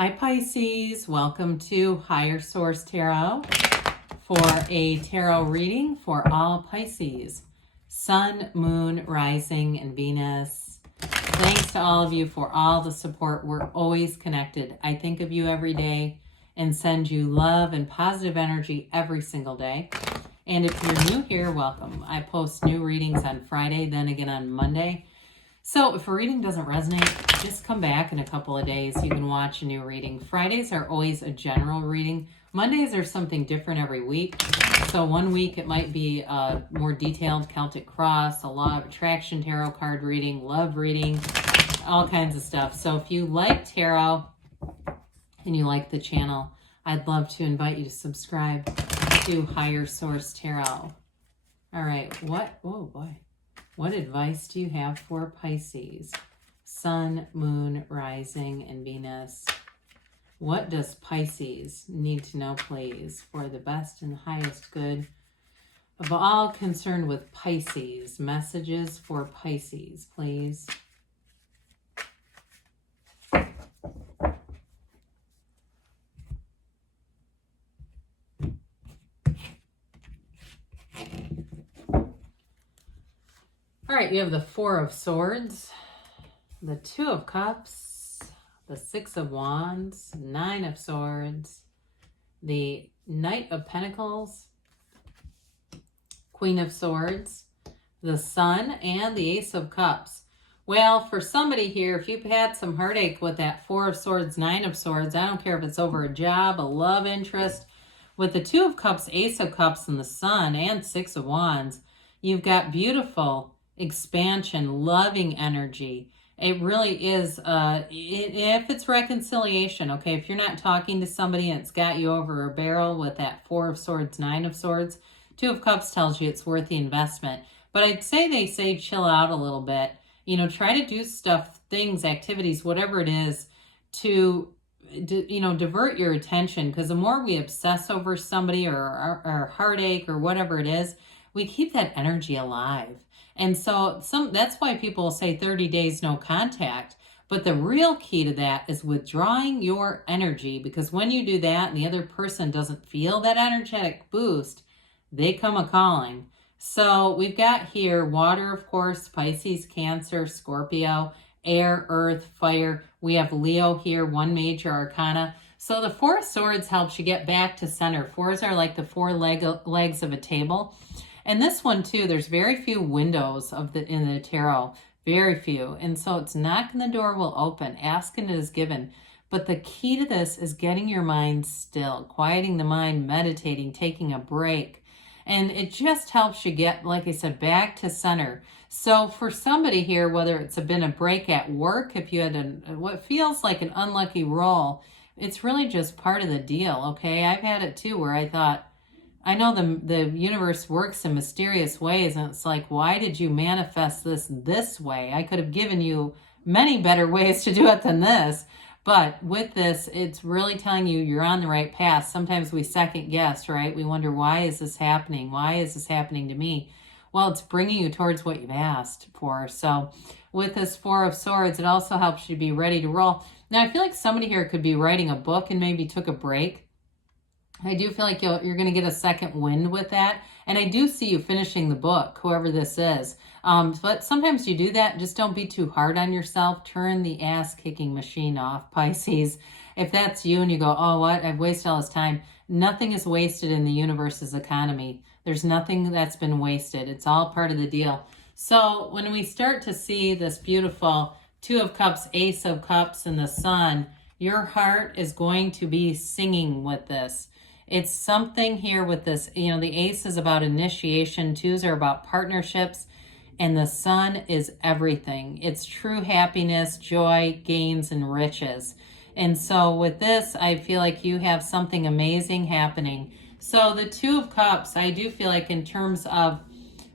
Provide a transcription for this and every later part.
Hi Pisces, welcome to Higher Source Tarot for a tarot reading for all Pisces, Sun, Moon, Rising, and Venus. Thanks to all of you for all the support. We're always connected. I think of you every day and send you love and positive energy every single day. And if you're new here, welcome. I post new readings on Friday, then again on Monday. So if a reading doesn't resonate, just come back in a couple of days. You can watch a new reading. Fridays are always a general reading. Mondays are something different every week. So one week it might be a more detailed Celtic cross, a law of attraction tarot card reading, love reading, all kinds of stuff. So if you like tarot and you like the channel, I'd love to invite you to subscribe to Higher Source Tarot. All right, what advice do you have for Pisces? Sun, Moon, Rising, and Venus. What does Pisces need to know, please, for the best and highest good of all concerned with Pisces? Messages for Pisces, please. All right, you have the Four of Swords, the Two of Cups, the Six of Wands, Nine of Swords, the Knight of Pentacles, Queen of Swords, the Sun, and the Ace of Cups. Well, for somebody here, if you've had some heartache with that Four of Swords, Nine of Swords, I don't care if it's over a job, a love interest, with the Two of Cups, Ace of Cups, and the Sun, and Six of Wands, you've got beautiful expansion, loving energy. It really is, if it's reconciliation, okay, if you're not talking to somebody and it's got you over a barrel with that Four of Swords, Nine of Swords, Two of Cups tells you it's worth the investment. But I'd say they say chill out a little bit. You know, try to do stuff, things, activities, whatever it is to divert your attention, because the more we obsess over somebody or heartache or whatever it is, we keep that energy alive. And so that's why people say 30 days no contact. But the real key to that is withdrawing your energy, because when you do that and the other person doesn't feel that energetic boost, they come a-calling. So we've got here water, of course, Pisces, Cancer, Scorpio, air, earth, fire. We have Leo here, one major arcana. So the Four of Swords helps you get back to center. Fours are like the four legs of a table. And this one too, there's very few windows in the tarot, very few. And so it's knocking the door will open, asking it is given. But the key to this is getting your mind still, quieting the mind, meditating, taking a break. And it just helps you get, like I said, back to center. So for somebody here, whether it's been a break at work, if you had what feels like an unlucky roll, it's really just part of the deal, okay? I've had it too where I thought, I know the universe works in mysterious ways, and it's like, why did you manifest this way? I could have given you many better ways to do it than this. But with this, it's really telling you you're on the right path. Sometimes we second guess, right? We wonder, why is this happening? Why is this happening to me? Well, it's bringing you towards what you've asked for. So with this Four of Swords, it also helps you be ready to roll. Now, I feel like somebody here could be writing a book and maybe took a break. I do feel like you're going to get a second wind with that. And I do see you finishing the book, whoever this is. But sometimes you do that. Just don't be too hard on yourself. Turn the ass-kicking machine off, Pisces. If that's you and you go, oh, what? I've wasted all this time. Nothing is wasted in the universe's economy. There's nothing that's been wasted. It's all part of the deal. So when we start to see this beautiful Two of Cups, Ace of Cups, and the Sun, your heart is going to be singing with this. It's something here with this, the Ace is about initiation, twos are about partnerships, and the Sun is everything. It's true happiness, joy, gains, and riches. And so with this, I feel like you have something amazing happening. So the Two of Cups, I do feel like in terms of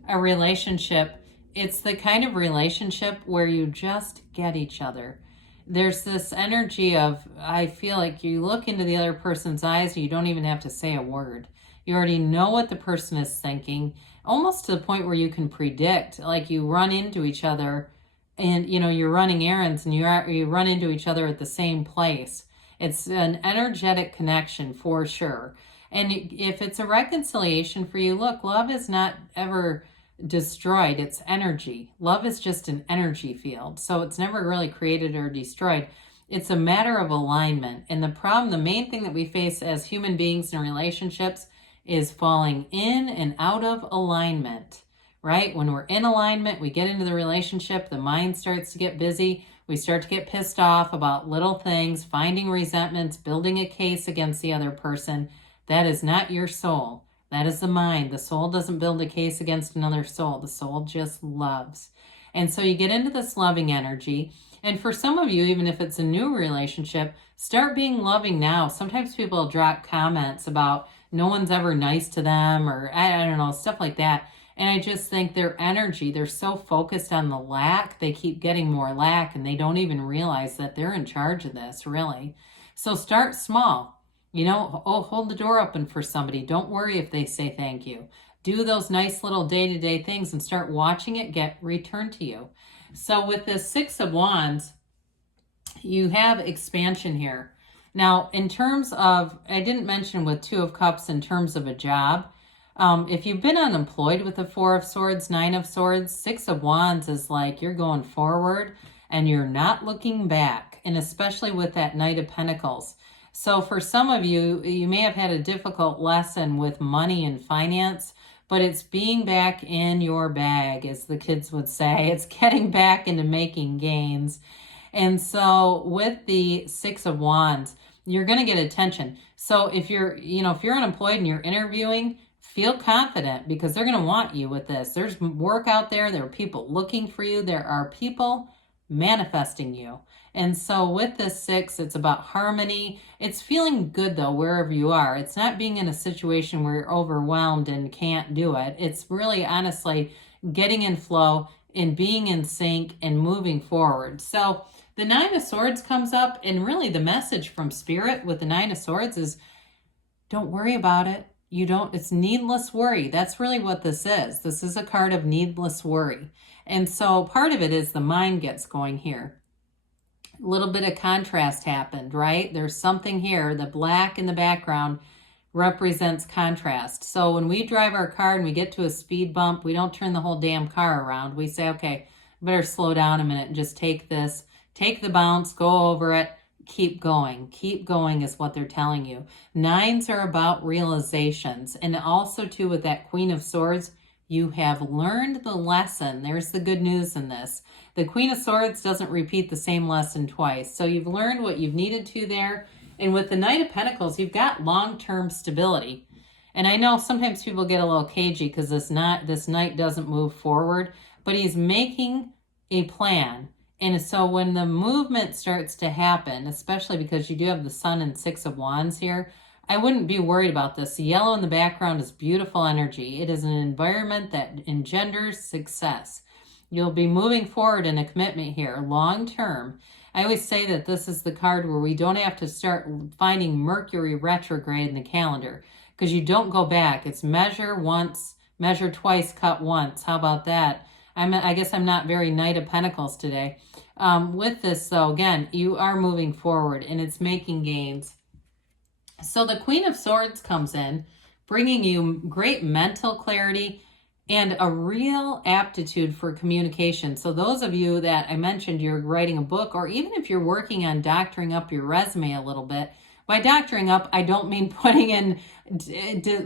a relationship, it's the kind of relationship where you just get each other. There's this energy of, I feel like you look into the other person's eyes and you don't even have to say a word. You already know what the person is thinking, almost to the point where you can predict, like you run into each other and, you're running errands and you run into each other at the same place. It's an energetic connection for sure. And if it's a reconciliation for you, look, love is not ever destroyed. It's energy. Love is just an energy field. So it's never really created or destroyed. It's a matter of alignment. And the problem, the main thing that we face as human beings in relationships is falling in and out of alignment, right? When we're in alignment, we get into the relationship, the mind starts to get busy. We start to get pissed off about little things, finding resentments, building a case against the other person. That is not your soul. That is the mind. The soul doesn't build a case against another soul. The soul just loves. And so you get into this loving energy. And for some of you, even if it's a new relationship, start being loving now. Sometimes people drop comments about no one's ever nice to them, or I don't know, stuff like that. And I just think their energy, they're so focused on the lack, they keep getting more lack, and they don't even realize that they're in charge of this, really. So start small. Hold the door open for somebody. Don't worry if they say thank you. Do those nice little day-to-day things and start watching it get returned to you. So with this Six of Wands, you have expansion here. Now, in terms of, I didn't mention with Two of Cups in terms of a job. If you've been unemployed with the Four of Swords, Nine of Swords, Six of Wands is like you're going forward and you're not looking back. And especially with that Knight of Pentacles. So for some of you, you may have had a difficult lesson with money and finance, but it's being back in your bag, as the kids would say. It's getting back into making gains. And so with the Six of Wands, you're going to get attention. So if you're unemployed and you're interviewing, feel confident because they're going to want you with this. There's work out there. There are people looking for you. There are people manifesting you. And so with this six, it's about harmony. It's feeling good though, wherever you are. It's not being in a situation where you're overwhelmed and can't do it. It's really honestly getting in flow and being in sync and moving forward. So the Nine of Swords comes up, and really the message from Spirit with the Nine of Swords is don't worry about it. It's needless worry. That's really what this is. This is a card of needless worry. And so part of it is the mind gets going here. A little bit of contrast happened, right? There's something here. The black in the background represents contrast. So when we drive our car and we get to a speed bump, we don't turn the whole damn car around. We say, okay, better slow down a minute and just take this, take the bounce, go over it, keep going. Keep going is what they're telling you. Nines are about realizations. And also too with that Queen of Swords, you have learned the lesson. There's the good news in this. The Queen of Swords doesn't repeat the same lesson twice. So you've learned what you've needed to there. And with the Knight of Pentacles, you've got long-term stability. And I know sometimes people get a little cagey because this Knight doesn't move forward, but he's making a plan. And so when the movement starts to happen, especially because you do have the Sun and Six of Wands here, I wouldn't be worried about this. The yellow in the background is beautiful energy. It is an environment that engenders success. You'll be moving forward in a commitment here, long term. I always say that this is the card where we don't have to start finding Mercury retrograde in the calendar because you don't go back. It's measure once, measure twice, cut once. How about that? I guess I'm not very Knight of Pentacles today. With this, though, again, you are moving forward and it's making gains. So the Queen of Swords comes in, bringing you great mental clarity and a real aptitude for communication. So those of you that I mentioned, you're writing a book, or even if you're working on doctoring up your resume a little bit. By doctoring up, I don't mean putting in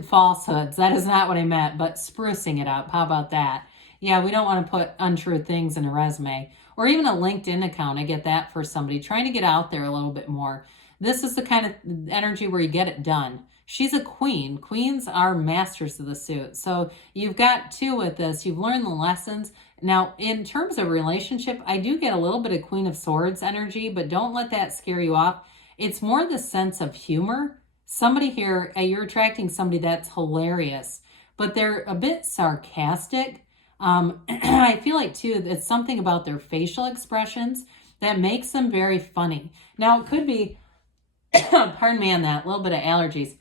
falsehoods. That is not what I meant, but sprucing it up. How about that? Yeah, we don't want to put untrue things in a resume or even a LinkedIn account. I get that for somebody trying to get out there a little bit more. This is the kind of energy where you get it done. She's a queen. Queens are masters of the suit. So you've got two with this. You've learned the lessons. Now, in terms of relationship, I do get a little bit of Queen of Swords energy, but don't let that scare you off. It's more the sense of humor. Somebody here, you're attracting somebody that's hilarious, but they're a bit sarcastic. I feel like too, it's something about their facial expressions that makes them very funny. Now it could be, pardon me on that, a little bit of allergies.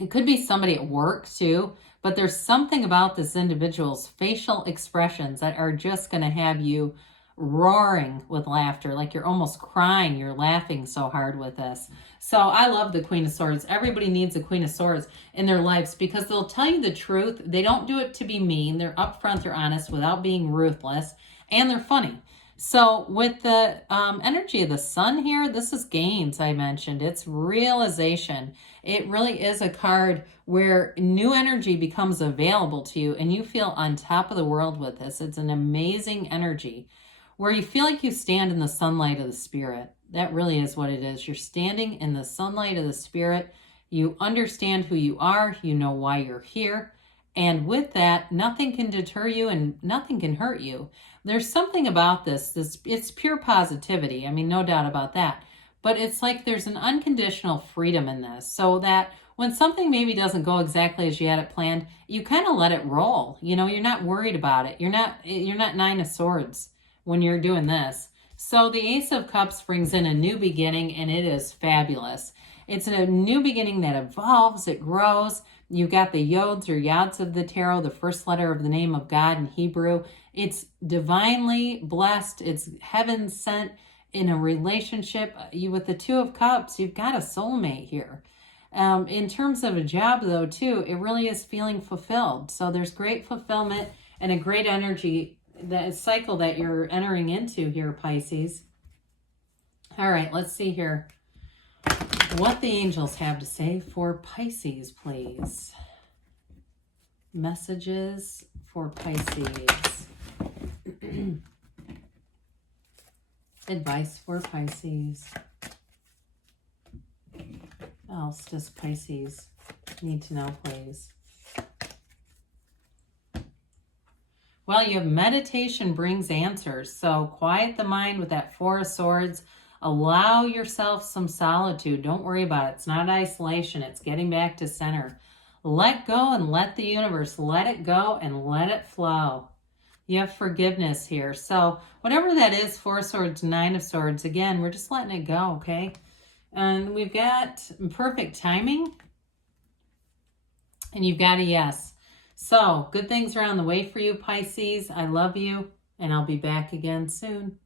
It could be somebody at work too, but there's something about this individual's facial expressions that are just going to have you roaring with laughter, like you're almost crying. You're laughing so hard with this. So I love the Queen of Swords. Everybody needs a Queen of Swords in their lives because they'll tell you the truth. They don't do it to be mean. They're upfront, they're honest without being ruthless, and they're funny. So with the energy of the sun here, this is gains, I mentioned. It's realization. It really is a card where new energy becomes available to you and you feel on top of the world with this. It's an amazing energy where you feel like you stand in the sunlight of the spirit. That really is what it is. You're standing in the sunlight of the spirit. You understand who you are. You know why you're here. And with that, nothing can deter you and nothing can hurt you. There's something about this, it's pure positivity. I mean, no doubt about that. But it's like there's an unconditional freedom in this, so that when something maybe doesn't go exactly as you had it planned, you kind of let it roll. You know, you're not worried about it. You're not Nine of Swords when you're doing this. So the Ace of Cups brings in a new beginning, and it is fabulous. It's a new beginning that evolves, it grows. You got the yods or yads of the tarot, the first letter of the name of God in Hebrew. It's divinely blessed. It's heaven sent in a relationship. With the Two of Cups, you've got a soulmate here. In terms of a job, though, too, it really is feeling fulfilled. So there's great fulfillment and a great energy, that cycle that you're entering into here, Pisces. All right, let's see here what the angels have to say for Pisces, please. Messages for Pisces. Advice for Pisces. What else does Pisces need to know, please? Well, you have meditation brings answers. So quiet the mind with that Four of Swords. Allow yourself some solitude. Don't worry about it. It's not isolation. It's getting back to center. Let go and let the universe, let it go and let it flow. You have forgiveness here. So whatever that is, Four of Swords, Nine of Swords, again, we're just letting it go, okay? And we've got perfect timing. And you've got a yes. So good things are on the way for you, Pisces. I love you, and I'll be back again soon.